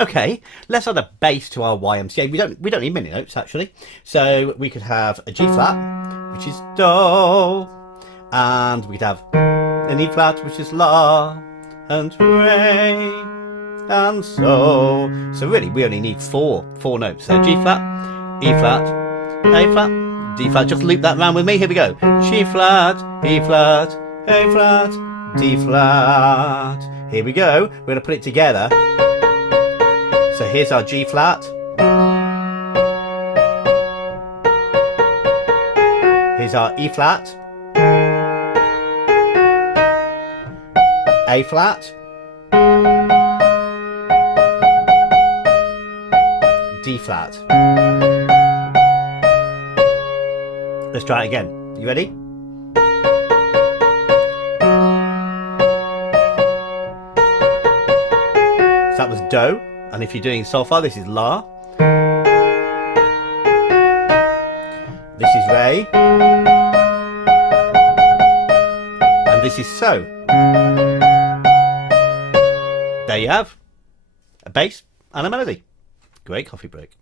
Okay, let's add a bass to our YMCA. We don't need many notes actually. So we could have a G flat, which is Do, and we could have an E flat, which is La, and Re, and So. So really, we only need four notes. So G flat, E flat, A flat, D flat. Just loop that round with me. Here we go. G flat, E flat, A flat, D flat. Here we go. We're going to put it together. So here's our G flat. Here's our E flat. A flat. D flat. Let's try it again. You ready? So that was Do. And if you're doing solfa, this is La. This is Re. And this is So. There you have a bass and a melody. Great coffee break.